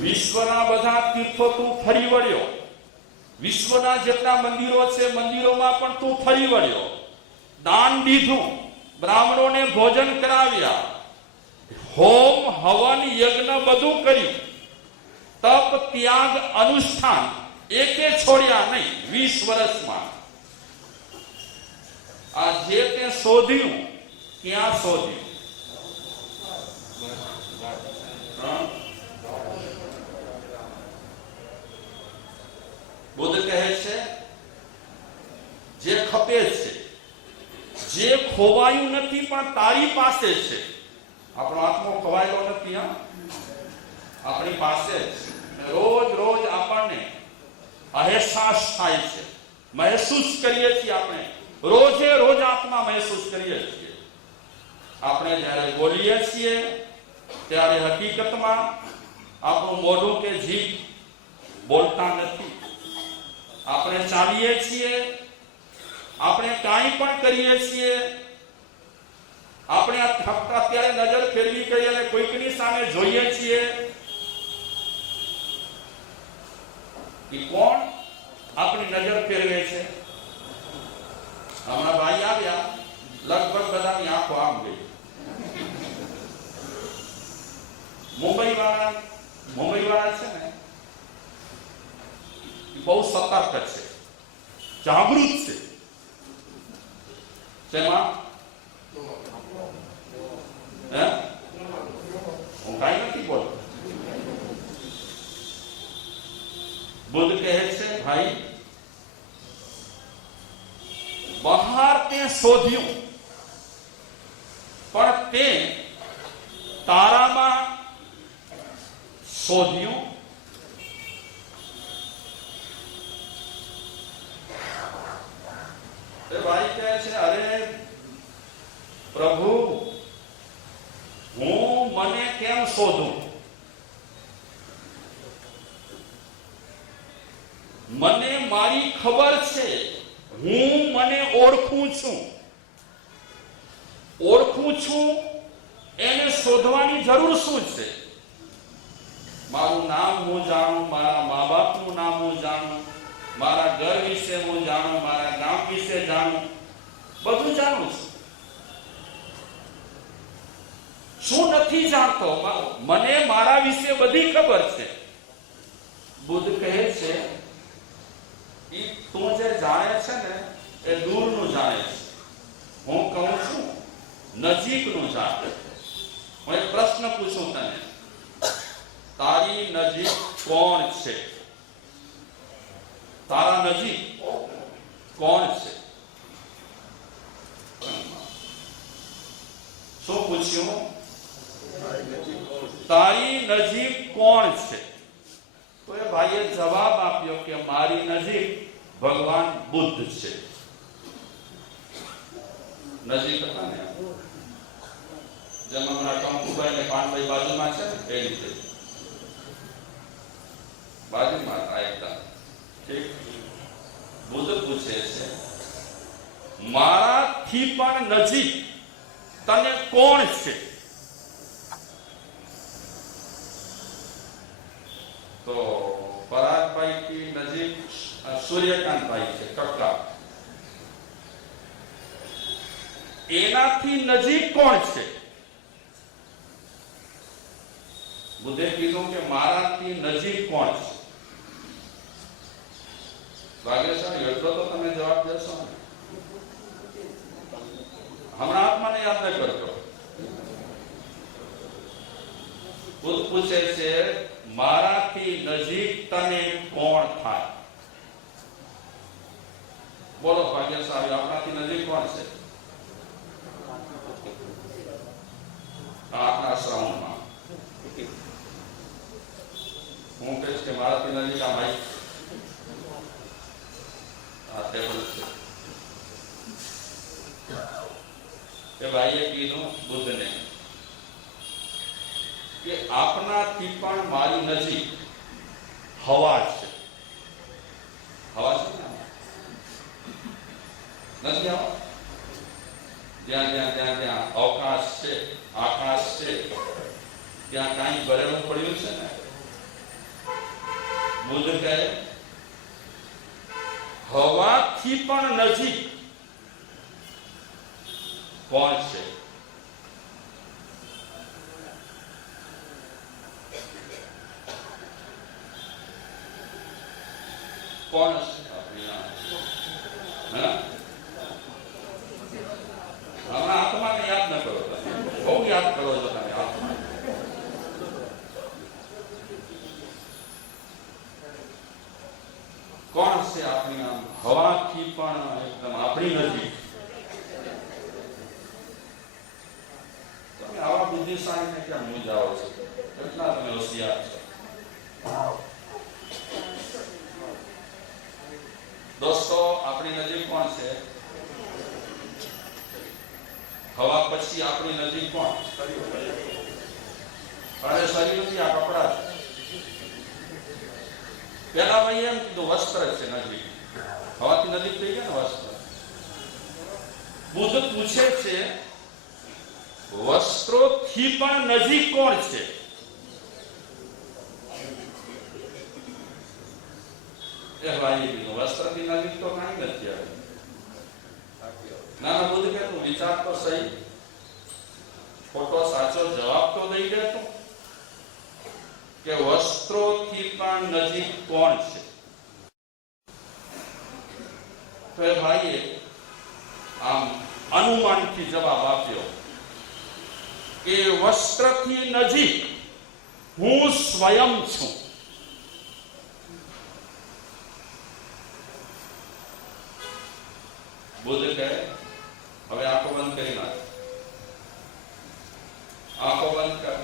વિશ્વના બધા તીર્થો તું ફરી વળ્યો, વિશ્વના જેટલા મંદિરો છે મંદિરોમાં પણ તું ફરી વળ્યો, દાન દીધું, બ્રાહ્મણોને ભોજન કરાવ્યા, હોમ હવન યજ્ઞ બધું કર્યું, તપ ત્યાગ અનુષ્ઠાન એકે છોડ્યા નહીં 20 વર્ષમાં. આ જે તે શોધ્યું ક્યાં શોધ્યું? બુદ્ધ કહે છે જે ખપે છે, જે ખોવાયું નથી પણ તારી પાસે છે. આપણો આત્મો ખોવાયેલો નથી, આપણી પાસે જ. રોજ રોજ આપણને અહેસાસ થાય છે, મહેસૂસ કરીએ છીએ, આપણે રોજે રોજ આત્મા મહેસૂસ કરીએ છીએ. આપણે જ્યારે બોલીએ છીએ ત્યારે હકીકતમાં આપણું મોઢું કે જીભ બોલતા નથી. આપણે ચાલીએ છીએ, આપણે કાંઈ પણ કરીએ છીએ, આપણે અત્યારે નજર ફેરવી કરી અને કોઈકની સામે જોઈએ છીએ કે કોણ આપણી નજર ફેરવે છે? હમણાં ભાઈ આવ્યા, લગભગ બધાની આંખો આમ ગઈ. મુંબઈ વાળા છે ને, બહુ સતર્ક છે, જાગૃત છે. તેમાં હું કાંઈ નથી બોલતો. બુદ્ધ કહે છે ભાઈ, બહાર તે શોધ્યું પણ તે તારામાં શોધ્યું. ભાઈ કહે છે અરે પ્રભુ, હું મને કેમ શોધું? મને મારી ખબર છે, હું મને ઓળખું છું. એને શોધવાની જરૂર શું છે? મારું નામ હું જાણું, મારા મા બાપનું નામ હું જાણું, મારા ઘર વિશે હું જાણું, મારા ગામ વિશે જાણું, બધું જાણું છું. શું નથી જાણતો? મને મારા વિશે બધી ખબર છે. બુદ્ધ કહે છે તું જે જાણે છે ને એ દૂરનું જાણે છે, હું કહું છું નજીકનું જાણે. હું એક પ્રશ્ન પૂછું તને, તારી નજીક કોણ છે? તારા નજીક કોણ છે? શું પૂછ્યું? તારી નજીક કોણ છે? તો એ ભાઈએ જવાબ આપ્યો કે મારી નજીક ભગવાન બુદ્ધ છે. નજીક હતા ને, જેમ હમણાં કંકુભાઈ ને પાનભાઈ બાજુમાં છે ને એ રીતે બાજુમાં હતા એકદમ. બુદ્ધ પૂછે છે મારાથી પણ નજીક તને કોણ છે? તો પરાગભાઈ થી નજીક સૂર્યકાંતભાઈ છે, કક્કા. એનાથી નજીક કોણ છે? બુદ્ધે કીધું કે મારાથી નજીક કોણ છે? ભાગ્યશાળી એટલો તો તમે જવાબ દેશો ને. હમણાં આત્માને યાદ ન કરતો. બુદ્ધ પૂછે છે મારાથી નજીક તને કોણ થાય? બોલો ભાગ્યશાળી, આપણાથી નજીક કોણ છે? આપણા શ્રવણમાં હું કહીશ કે મારાથી નજીક આ ભાઈ એ ભાઈએ કીધું બુદ્ધને કે આપનાથી પણ મારી નજીક હવા છે. હવા છે ને, નથી હવા? જ્યાં જ્યાં જ્યાં જ્યાં અવકાશ છે, આકાશ છે, ત્યાં કાંઈ ભરેલું પડ્યું છે ને, बुध કહે હવાથી પણ નજીક કોણ છે? કોણ છે આપણી હમણાં આત્માને યાદ ન કરો, તમે બહુ યાદ કરો છો તમે આત્મા. કોણ છે આપણી આમ હવાથી પણ એકદમ આપણી નજીક? તમે આવા બુદ્ધિશાળીને કેમ મૂંઝાવો છો? કેટલા તમે હોશિયાર છો. દોસ્તો, આપણી નજીક કોણ છે? હવા પછી આપણી નજીક કોણ? અરે શરીર નથી, આ કપડા છે. પેલા ભાઈ એમ કીધું વસ્ત્ર છે નજીક, હવાથી નજીક થઈ ગયા ને વસ્ત્ર. બુદ્ધ પૂછે છે વસ્ત્રોથી પણ નજીક કોણ છે? એ ભાઈ કીધું વસ્ત્રથી નજીક તો કઈ નથી આવે. ના બુદ્ધ કે તું વિચાર તો સહી, ખોટો સાચો જવાબ તો દઈ દે તું કે વસ્ત્રોથી પણ નજીક કોણ છે? તો એ ભાઈએ આમ અનુમાનથી જવાબ આપ્યો કે વસ્ત્રથી નજીક હું સ્વયં છું. બુદ્ધ કહે હવે આંખો બંધ કરી નાખ. આંખો બંધ કર.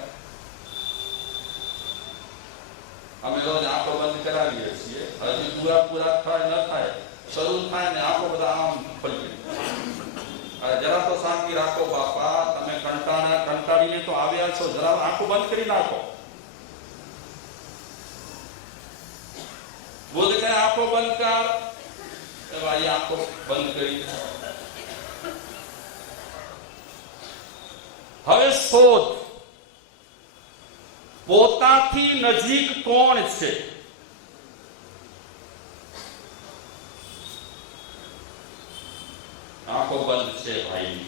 અમે રોજ આંખો બંધ કરાવીએ છીએ, હજી પૂરા થાય ન થાય, શરૂ થાય ને આંખો બધા આમ ખોલી. અરે જરા તો શાંતિ રાખો બાપા, તમે કંટાળીને તો આવ્યા છો, જરા આંખો બંધ કરી નાખો. બુદ્ધ કહે આંખો બંધ કર. ભાઈ આંખો બંધ કરી. હવે શોધ પોતાથી નજીક કોણ છે? આંખો બંધ છે ભાઈ.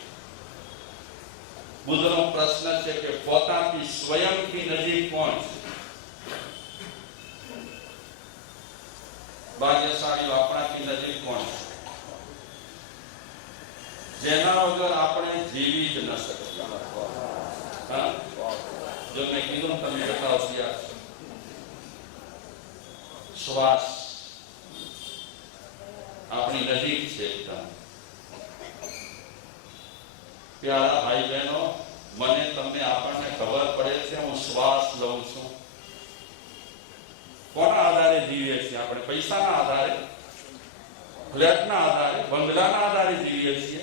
બુદ્ધનો પ્રશ્ન છે કે પોતાથી સ્વયંથી નજીક કોણ છે? ભાગ્યશાળી આપણાથી નજીક કોણ છે? જેના વગર આપણે જીવી જ ન શકીએ. જો મેં કીધું તમે કેટલા હોશિયાર છો. શ્વાસ આપણી નજીક છે એકદમ. પ્યારા ભાઈ બહેનો, મને તમને આપણને ખબર પડે છે હું શ્વાસ લઉં છું. કોના આધારે જીવીએ છીએ આપણે? પૈસાના આધારે, ફ્લેટના આધારે, બંગલાના આધારે જીવીએ છીએ.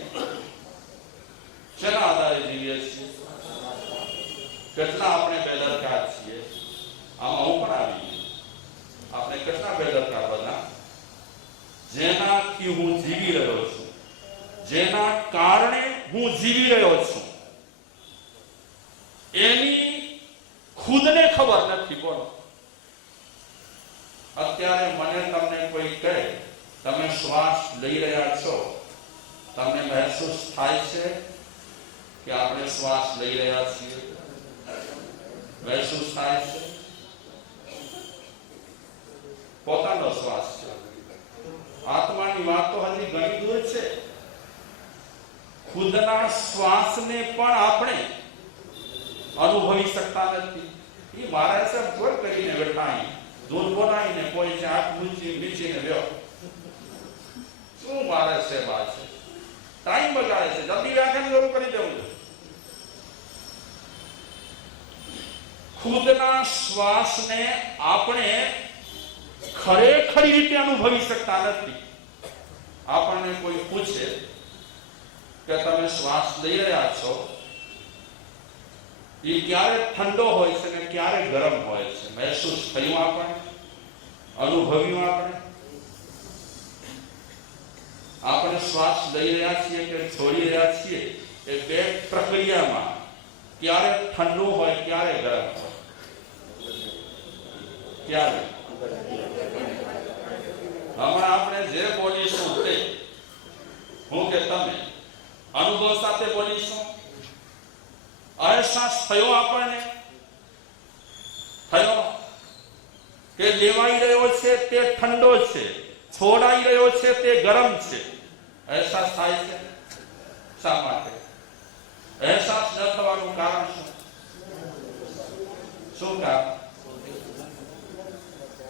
શેના આધારે જીવીએ છીએ? કેટલા આપણે બેદરકાર છીએ. આમાં હું પણ આવી. આપણે કેટલા બેદરકાર બધા? જેનાથી હું જીવી રહ્યો છું, જેના કારણે હું જીવી રહ્યો છું, એની ખુદને ખબર નથી. બોલો, અત્યારે મને તમને કોઈ કહે તમે શ્વાસ લઈ રહ્યા છો, તમને મહેસૂસ થાય છે કે આપણે શ્વાસ લઈ રહ્યા છીએ? મહેસૂસ થાય છે? પોતાનો શ્વાસ છે. આત્માની વાત તો હજી ઘણી દૂર છે. ખુદના શ્વાસને પણ આપણે અનુભવી શકતા નથી. એ મારા સાહેબ જોર કરીને બેઠા, દૂધ બનાવીને કોઈ છે આંખ મીચીને રહ્યો. શું મારે છે વાત છે? ટાઈમ બગાડે છે. જલ્દી વ્યાખ્યાન શરૂ કરી દેવું. ખુદના શ્વાસને આપણે ખરેખરી રીતે અનુભવી શકતા નથી. આપણને કોઈ પૂછે કે તમે શ્વાસ લઈ રહ્યા છો, એ ક્યારે ઠંડો હોય છે ને ક્યારે ગરમ હોય છે? મહેસૂસ થયું આપણે? અનુભવ્યું આપણે? આપણે શ્વાસ લઈ રહ્યા છીએ કે છોડી રહ્યા છીએ, એ બે પ્રક્રિયામાં ક્યારે ઠંડુ હોય ક્યારે ગરમ હોય? ક્યારે અહેસાસ થયો આપણને? થયો કે લેવાઈ રહ્યો છે તે ઠંડો છે, છોડાઈ રહ્યો છે તે ગરમ છે? અહેસાસ થાય છે? શા માટે? અહેસાસ ન થવાનું કારણ શું? શું કારણ?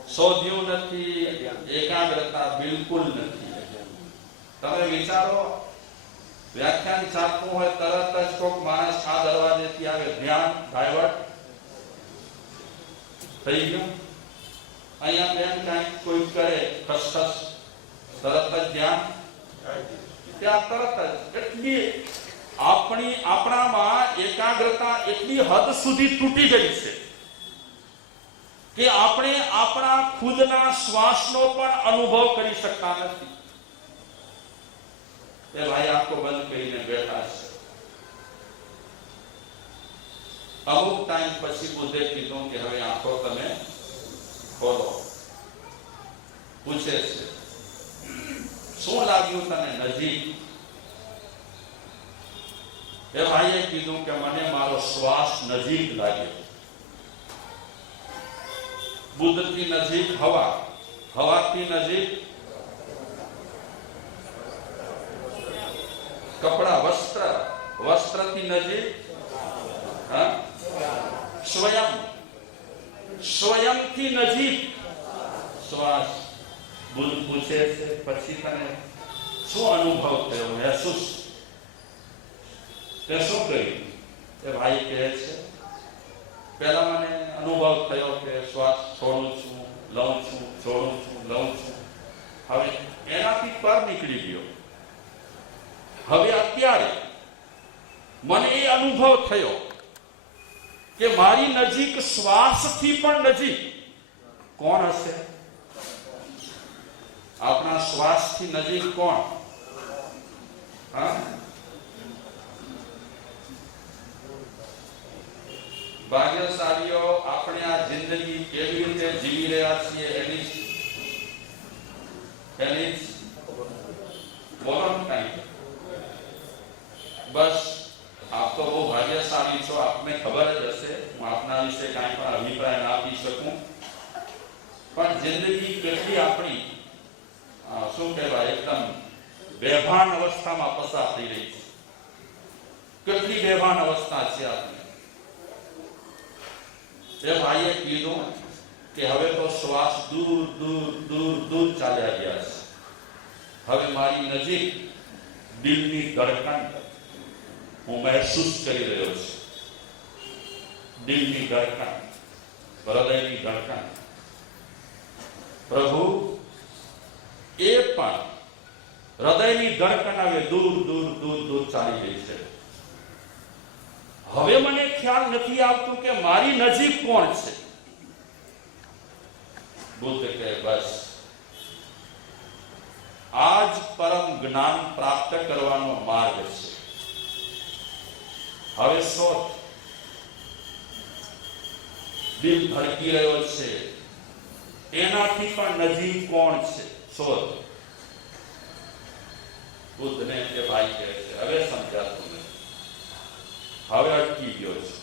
શોધ્યું નથી, એકાગ્રતા બિલકુલ નથી. તમે વિચારો, વ્યાખ્યાન ચાલતું હોય તરત જ કોઈક માણસ આ દરવાજેથી આવે, ધ્યાન ડાયવર્ટ થઈ ગયું. અહીંયા બેન કાંઈક કોઈ કરે ખસખસ, તરત જ ધ્યાન ત્યાં, તરત જ. એટલી આપણામાં એકાગ્રતા એટલી હદ સુધી તૂટી ગઈ છે કે આપણે આપણા ખુદના શ્વાસનો પણ અનુભવ કરી શકતા નથી. એ ભાઈ આંખો બંધ કરીને બેઠા છે. અમુક ટાઈમ પછી બુદ્ધે કીધું કે હવે આંખો તમે ખોલો. પૂછે છે, શું લાગ્યું તને નજીક? એ ભાઈએ કીધું કે મને મારો શ્વાસ નજીક લાગ્યો. બુદ્ધથી નજીક હવા, હવાથી નજીક કપડા, વસ્ત્ર, વસ્ત્રથી નજીક સ્વયં, સ્વયંથી નજીક શ્વાસ. બુદ્ધ પૂછે છે, પછી તને શું અનુભવ થયો, મહેસૂસ? તે શું કર્યું? એ ભાઈ કહે છે, પહેલા મને અનુભવ થયો કે શ્વાસ છોડું છું, લઉં છું, છોડું છું, લઉં છું. હવે એનાથી પર નીકળી ગયો. હવે અત્યારે મને એ અનુભવ થયો કે મારી નજીક શ્વાસથી પણ નજીક કોણ હશે? આપણા શ્વાસથી નજીક કોણ? ભાગ્યશાળીઓ આપણે આ જિંદગી કેવી રીતે જીવી રહ્યા છીએ એની બોલો કઈ. બસ આપ તો બહુ ભાગ્યશાળી છો, આપને ખબર જ હશે. હું આપના વિશે કાંઈ પણ અભિપ્રાય ના આપી શકું, પણ જિંદગી કેટલી આપણી શું કહેવાય, એકદમ બેભાન અવસ્થામાં પસાર થઈ રહી છે. કેટલી બેભાન અવસ્થા છે આપણી. એ ભાઈએ કીધું કે હવે તો શ્વાસ દૂર દૂર દૂર દૂર ચાલ્યા ગયા છે. હવે મારી નજીક દિલની ધડકન હું મહેસૂસ કરી રહ્યો છું. દિલની ધડકન, હૃદયની ધડકન. પ્રભુ એ પણ હૃદયની ધડકન હવે દૂર દૂર દૂર દૂર ચાલી ગઈ છે. હવે મને ખ્યાલ નથી આવતું કે મારી નજીક કોણ છે. બુદ્ધ કહે, બસ આજ પરમ જ્ઞાન પ્રાપ્ત કરવાનો માર્ગ છે. હવે શોધ. દિલ ધડકી રહ્યો છે, એનાથી પણ નજીક કોણ છે? શોધ. બુદ્ધને તે ભાઈ કહે છે, હવે સમજાતું નથી, હવે અટકી ગયો છે.